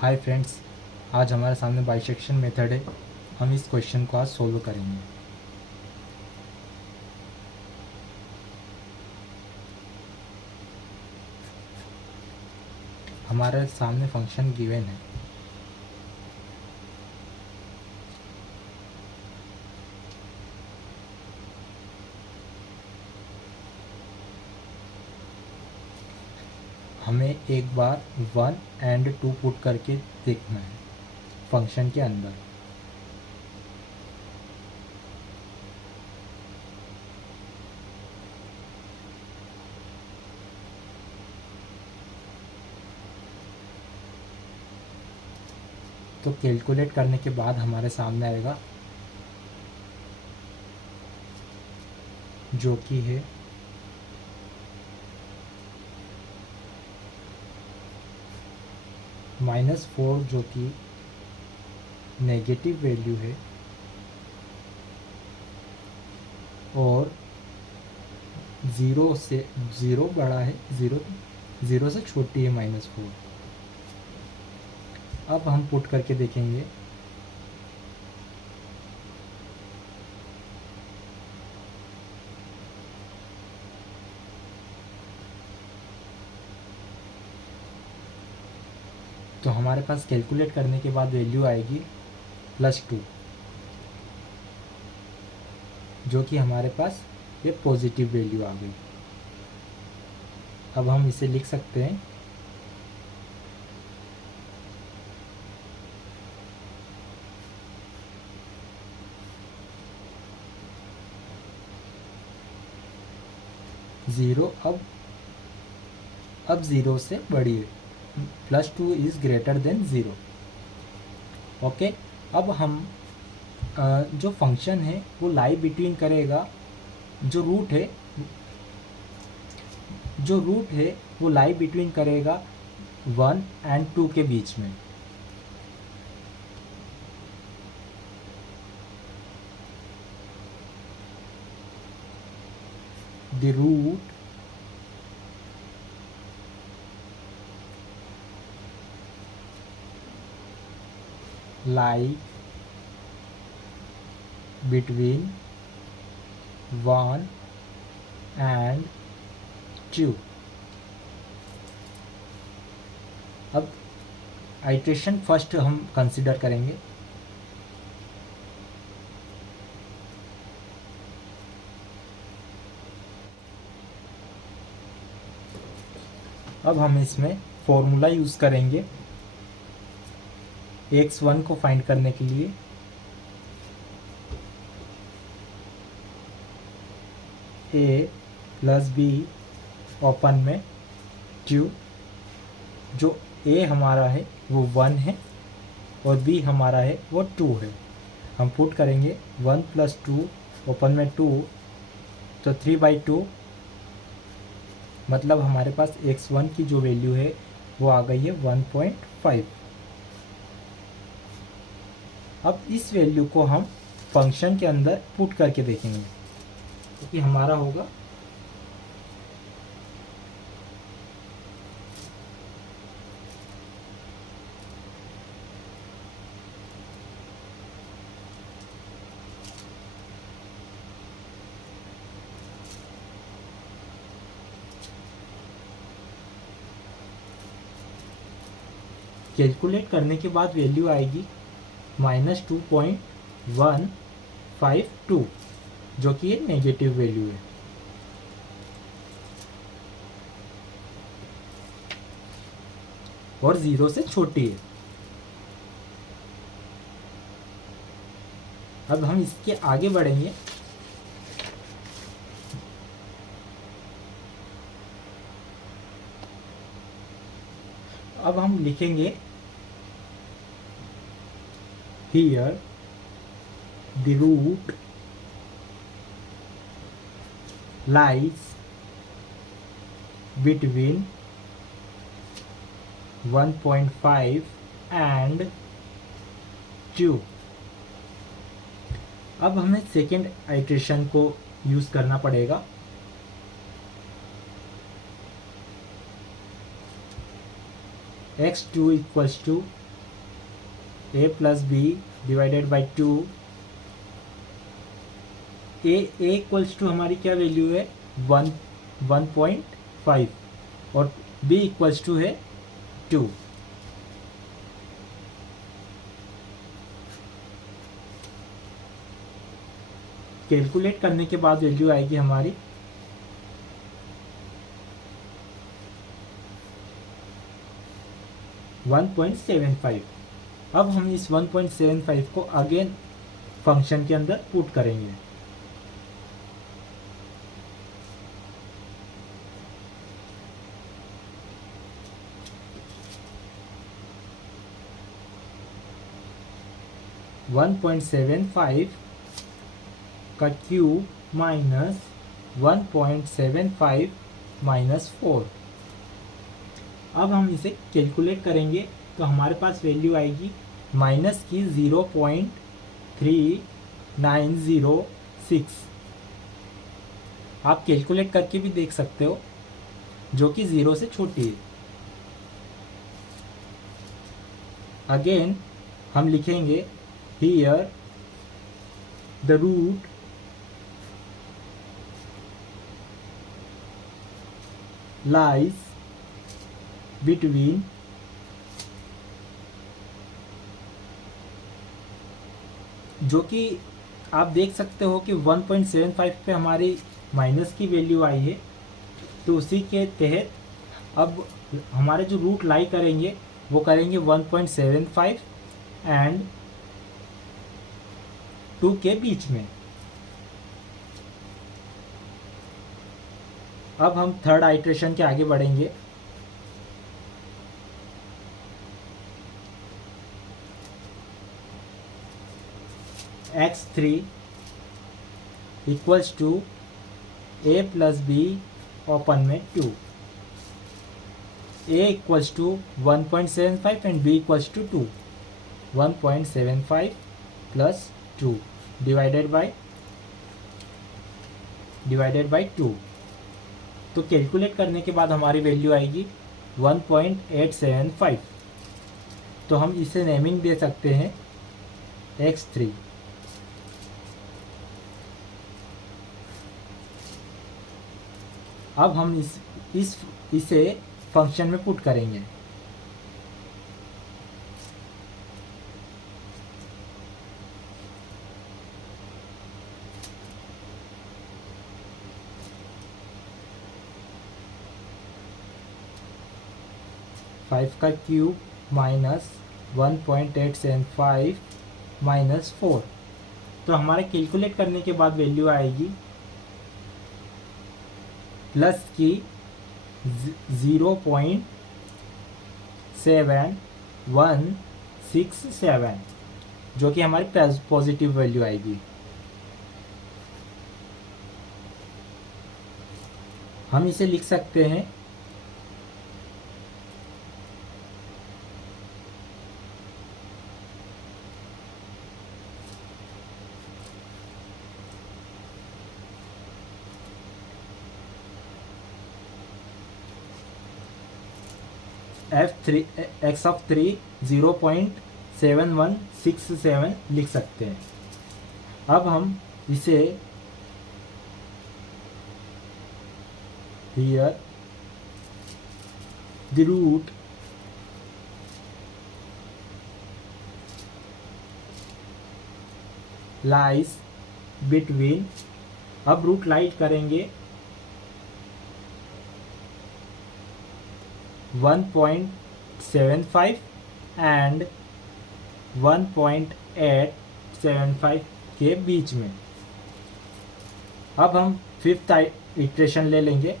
Hi friends, आज हमारे सामने बाइसेक्शन मेथड है। हम इस क्वेश्चन को आज सोल्व करेंगे। हमारे सामने फंक्शन गिवन है। हमें एक बार 1 एंड 2 पुट करके देखना है फंक्शन के अंदर। तो कैलकुलेट करने के बाद हमारे सामने आएगा जो कि है -4, जो कि नेगेटिव वैल्यू है, और ज़ीरो बड़ा है, ज़ीरो से छोटी है -4। अब हम पुट करके देखेंगे। तो हमारे पास कैलकुलेट करने के बाद वैल्यू आएगी +2, जो कि हमारे पास ये पॉजिटिव वैल्यू आ गई। अब हम इसे लिख सकते हैं ज़ीरो। अब ज़ीरो से बड़ी है, +2 is greater than zero. Okay. अब हम जो फंक्शन है वो लाई बिटवीन करेगा, जो रूट है वो लाई बिटवीन करेगा 1 एंड 2 के बीच में। The root lie between 1 and 2। अब आइट्रेशन फर्स्ट हम कंसिडर करेंगे। अब हम इसमें फॉर्मूला यूज़ करेंगे x1 को फाइंड करने के लिए। a + b ओपन में 2, जो a हमारा है वो 1 है और b हमारा है वो 2 है। हम पुट करेंगे 1 + 2 ओपन में 2, तो 3/2, मतलब हमारे पास x1 की जो वैल्यू है वो आ गई है 1.5। अब इस वैल्यू को हम फंक्शन के अंदर पुट करके देखेंगे, क्योंकि हमारा होगा कैलकुलेट करने के बाद वैल्यू आएगी -2.152, जो कि ये नेगेटिव वैल्यू है। और 0 से छोटी है। अब हम इसके आगे बढ़ेंगे। अब हम लिखेंगे here the root lies between 1.5 and 2। अब हमें सेकेंड आइट्रेशन को यूज़ करना पड़ेगा। x2 = a plus B divided by 2, a equals to हमारी क्या वैल्यू है 1.5 और बी इक्वल्स टू है 2। कैलकुलेट करने के बाद वैल्यू आएगी हमारी 1.75। अब हम इस 1.75 को अगेन फंक्शन के अंदर पुट करेंगे। (1.75) का क्यूब माइनस 1.75 माइनस 4। अब हम इसे कैलकुलेट करेंगे तो हमारे पास वैल्यू आएगी माइनस की 0.3906। आप कैलकुलेट करके भी देख सकते हो, जो कि 0 से छोटी है। अगेन हम लिखेंगे here the root lies between जो कि आप देख सकते हो कि 1.75 पे हमारी माइनस की वैल्यू आई है, तो उसी के तहत अब हमारे जो रूट लाई करेंगे वो करेंगे 1.75 एंड 2 के बीच में। अब हम थर्ड आइटरेशन के आगे बढ़ेंगे। x3 equals to a plus b open में 2, a equals to 1.75 and b equals to 2, 1.75 plus 2 divided by 2। तो कैलकुलेट करने के बाद हमारी वैल्यू आएगी 1.875। तो हम इसे नेमिंग दे सकते हैं x3। अब हम इसे फंक्शन में पुट करेंगे। फाइव का क्यूब माइनस 1.875 माइनस 4। तो हमारे कैलकुलेट करने के बाद वैल्यू आएगी प्लस की 0.7167, जो कि हमारी पॉजिटिव वैल्यू आएगी। हम इसे लिख सकते हैं x ऑफ 3 0.7167 लिख सकते हैं। अब हम इसे here the root lies between, अब रूट लाइट करेंगे 1.75 एंड 1.875 के बीच में। अब हम फिफ्थ इटरेशन ले लेंगे।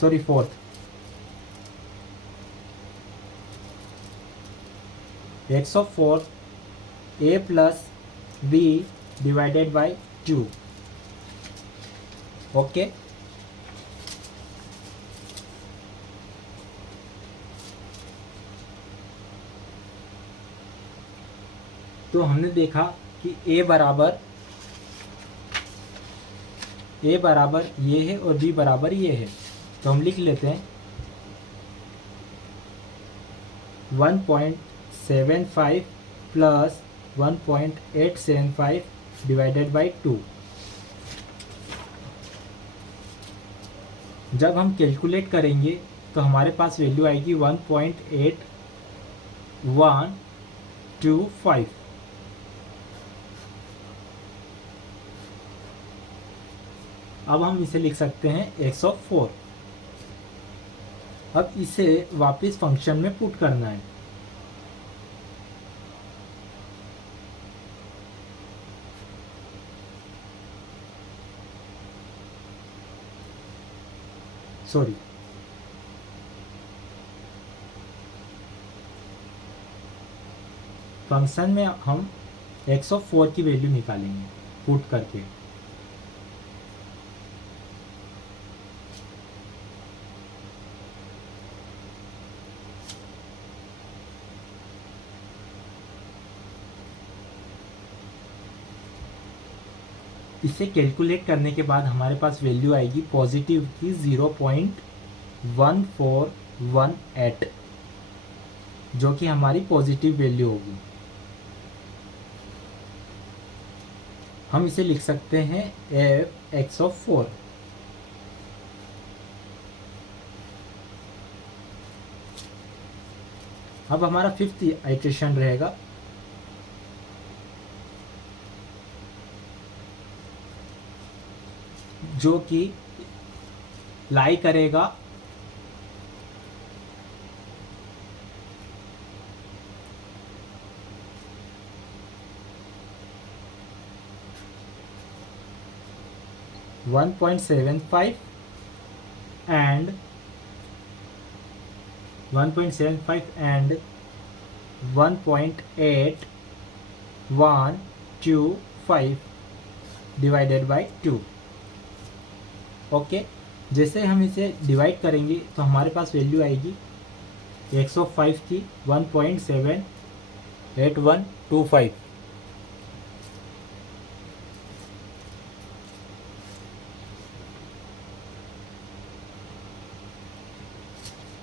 Sorry fourth. x of 4 a plus b divided by 2। Okay, तो हमने देखा कि a बराबर ये है और b बराबर ये है। तो हम लिख लेते हैं 1.75 प्लस 1.875 डिवाइडेड बाई 2। जब हम कैलकुलेट करेंगे तो हमारे पास वैल्यू आएगी 1.8125। अब हम इसे लिख सकते हैं x(4). अब इसे वापस फंक्शन में पुट करना है। सॉरी, फंक्शन में हम x(4) की वैल्यू निकालेंगे पुट करके। इसे कैलकुलेट करने के बाद हमारे पास वैल्यू आएगी पॉजिटिव की 0.1418, जो कि हमारी पॉजिटिव वैल्यू होगी। हम इसे लिख सकते हैं f(x)(4). अब हमारा 5th आइट्रेशन रहेगा, जो कि लाई करेगा (1.75) and 1.8125 डिवाइडेड बाई 2। ओके, जैसे हम इसे डिवाइड करेंगे तो हमारे पास वैल्यू आएगी x(5) की 1.78125।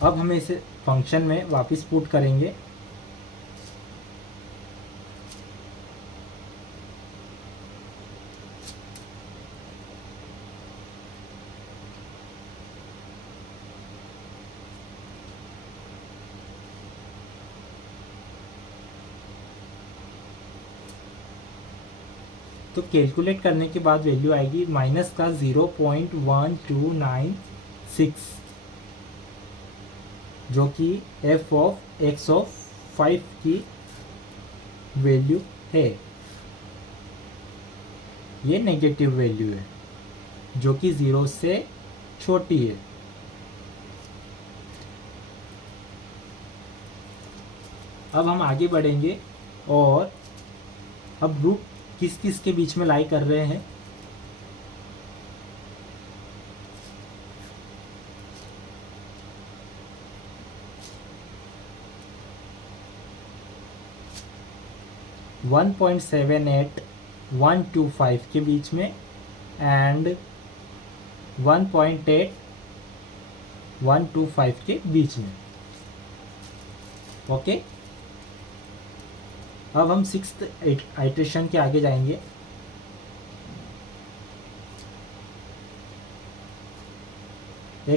अब हमें इसे फंक्शन में वापस पुट करेंगे। तो कैलकुलेट करने के बाद वैल्यू आएगी माइनस का 0.1296, जो कि f(x)(5) की वैल्यू है। ये नेगेटिव वैल्यू है जो कि 0 से छोटी है। अब हम आगे बढ़ेंगे और अब रूट किस किस के बीच में लाई कर रहे हैं। (1.78125) के बीच में एंड 1.8125 के बीच में। ओके, अब हम 6th आइट्रेशन के आगे जाएंगे।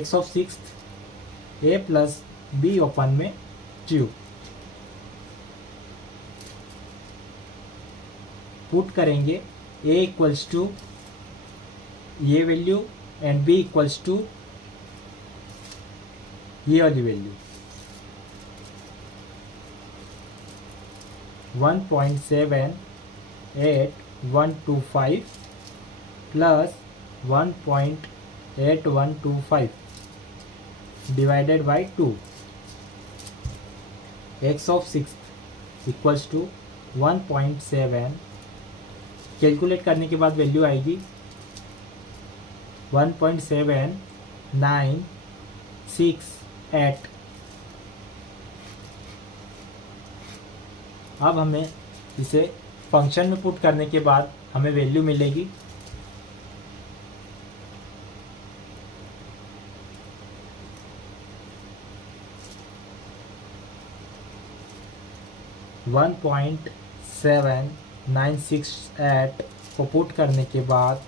x(6) a प्लस b ओपन में क्यूब पुट करेंगे। a इक्वल्स टू ये value and b equals to ये वाली value. 1.78125 plus 1.8125 divided by 2। x(6) equals to 1.7। Calculate करने के बाद वैल्यू आएगी 1.7968। अब हमें इसे फंक्शन में पुट करने के बाद हमें वैल्यू मिलेगी 1.7968 को पुट करने के बाद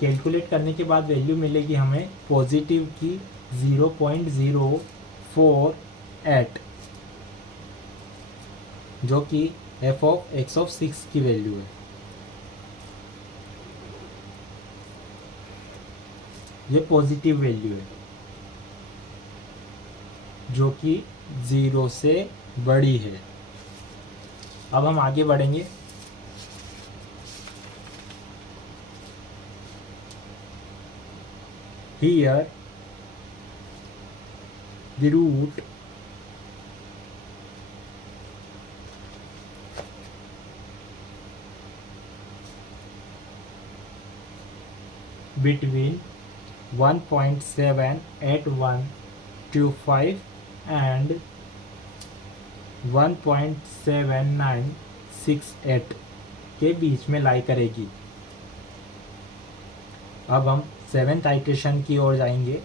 कैलकुलेट करने के बाद वैल्यू मिलेगी हमें पॉजिटिव की 0.048, जो कि f ऑफ x ऑफ 6 की वैल्यू है। ये पॉजिटिव वैल्यू है जो कि 0 से बड़ी है। अब हम आगे बढ़ेंगे। Here the root between 1.78125 and 1.7968 के बीच में लाई करेगी। अब हम 7th आइट्रेशन की ओर जाएंगे।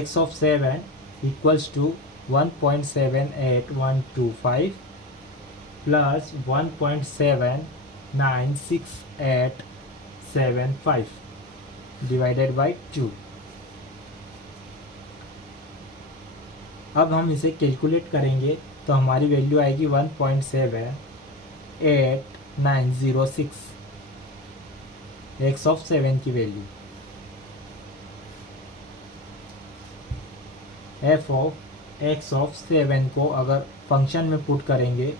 x of 7 equals to 1.78125 plus 1.796875 divided by 2। अब हम इसे कैलकुलेट करेंगे तो हमारी वैल्यू आएगी 1.78906 x ऑफ 7 की value. f of x of 7 को अगर फंक्शन में पुट करेंगे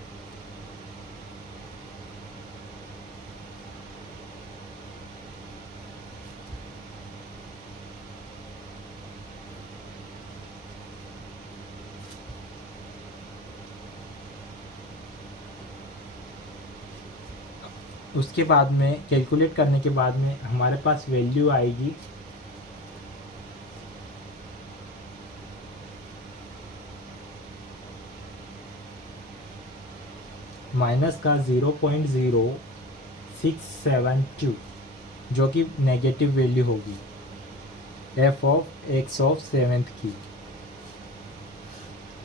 उसके बाद में कैलकुलेट करने के बाद में हमारे पास वैल्यू आएगी माइनस का 0.0672, जो कि नेगेटिव वैल्यू होगी f of x of 7th की।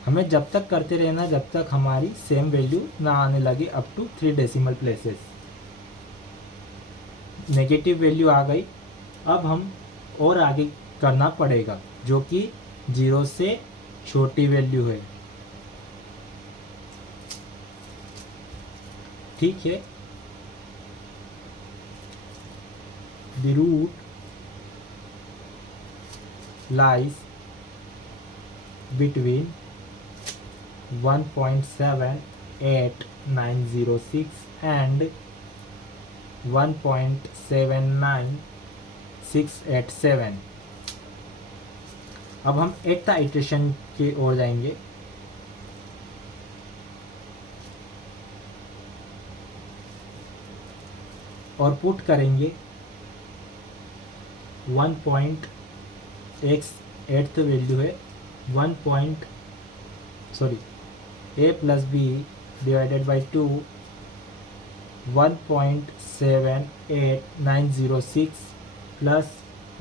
हमें जब तक करते रहना जब तक हमारी सेम वैल्यू ना आने लगे up to 3 decimal places. Negative value आ गई। अब हम और आगे करना पड़ेगा जो कि 0 से छोटी वैल्यू है। ठीक है। The root lies between 1.78906 and 1.79687। अब हम 8th आइट्रेशन की ओर जाएंगे। और पुट करेंगे 8th वैल्यू है a plus B divided by 2 1.78906 plus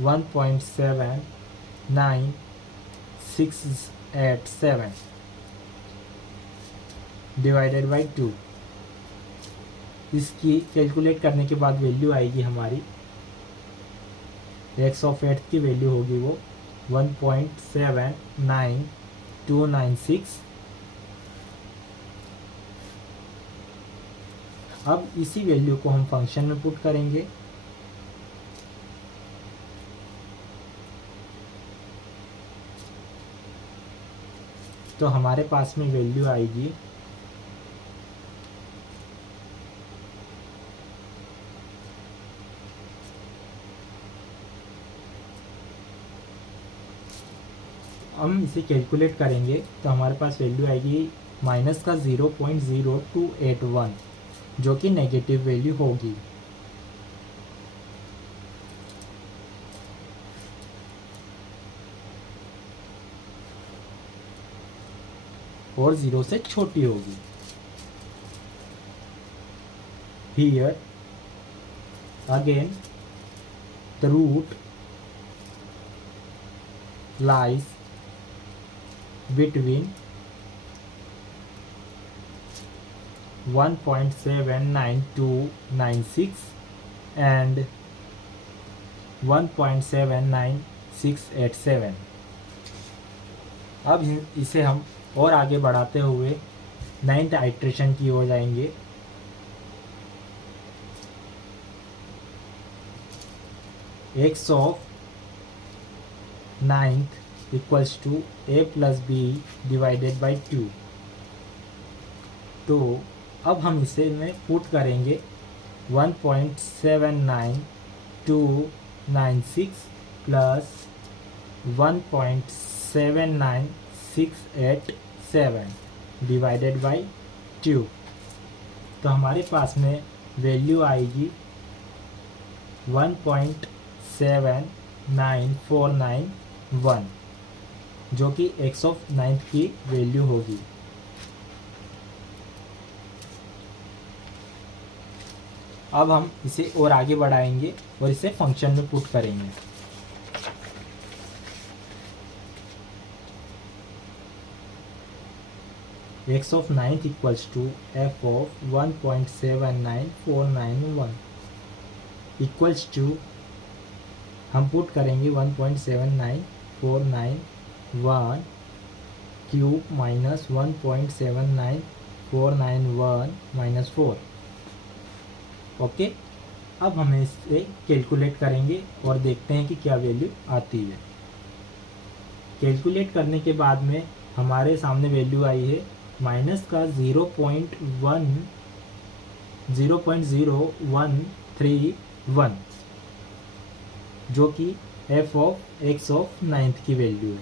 1.79687 divided by 2। इसकी कैलकुलेट करने के बाद वैल्यू आएगी हमारी x ऑफ 8 की वैल्यू होगी वो 1.79296। अब इसी वैल्यू को हम फंक्शन में पुट करेंगे। तो हमारे पास में वैल्यू आएगी हम इसे कैलकुलेट करेंगे तो हमारे पास वैल्यू आएगी माइनस का 0.0281, जो कि नेगेटिव वैल्यू होगी। और 0 से छोटी होगी। here again the root lies between 1.79296 and 1.79687। अब इसे हम और आगे बढ़ाते हुए 9th आइट्रेशन की ओर जाएंगे। x of 9th equals to a plus B divided by 2। तो अब हम इसे में पुट करेंगे 1.79296 प्लस 1.79687 डिवाइडेड बाई 2। तो हमारे पास में वैल्यू आएगी 1.79491 जो कि x ऑफ 9th की वैल्यू होगी। अब हम इसे और आगे बढ़ाएंगे और इसे फंक्शन में पुट करेंगे। x of 9th equals to f of 1.79491 equals to हम पुट करेंगे 1.79491 क्यूब माइनस 1.79491 माइनस 4। ओके, अब हम इसे कैलकुलेट करेंगे और देखते हैं कि क्या वैल्यू आती है। कैलकुलेट करने के बाद में हमारे सामने वैल्यू आई है माइनस का 0.0131 जो कि f of x of 9th की वैल्यू है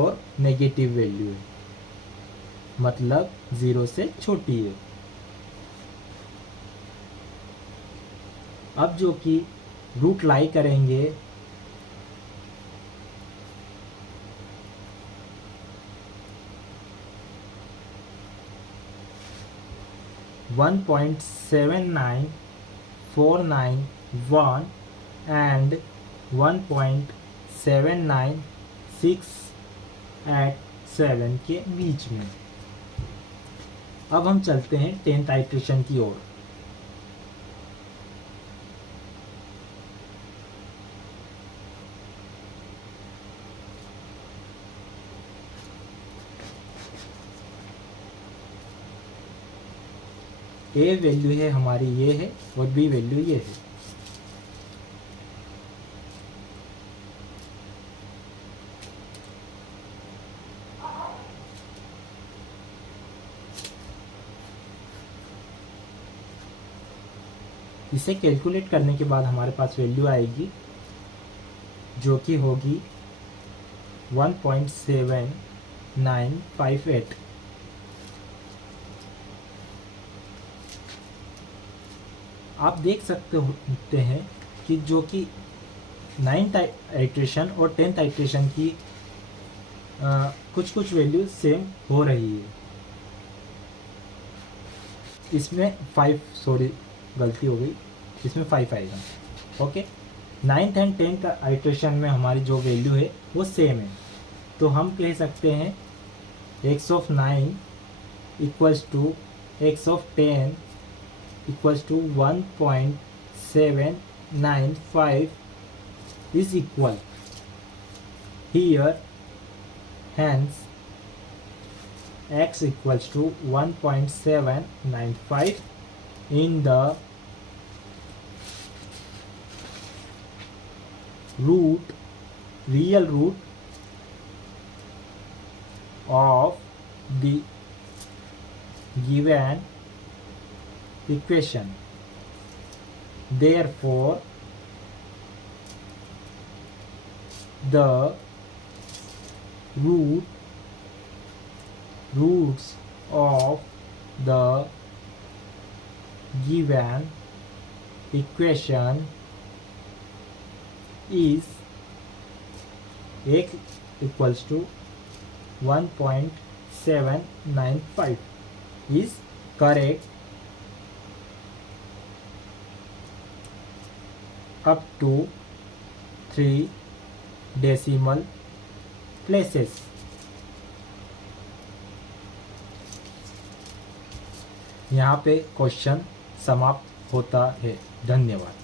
और नेगेटिव वैल्यू है, मतलब 0 से छोटी है। अब जो कि रूट लाई करेंगे 1.79491 and 1.79687 के बीच में। अब हम चलते हैं 10th आइट्रेशन की ओर। ए वैल्यू है हमारी ये है और बी वैल्यू ये है। इसे कैलकुलेट करने के बाद हमारे पास वैल्यू आएगी जो कि होगी 1.7958। आप देख सकते हैं कि जो कि 9th आइट्रेशन और 10th आइट्रेशन की कुछ वैल्यू सेम हो रही है। इसमें 5 सॉरी गलती हो गई, इसमें 5 आएगा। Okay, 9th and 10th iteration में हमारी जो वैल्यू है वो सेम है। तो हम कह सकते हैं x of 9 equals to x of 10 equals to 1.795 is equal here, hence x equals to 1.795 in the real root of the given equation. Therefore, the roots of the given equation is x equals to 1.795 is correct up to 3 decimal places. यहाँ पे question समाप्त होता है। धन्यवाद।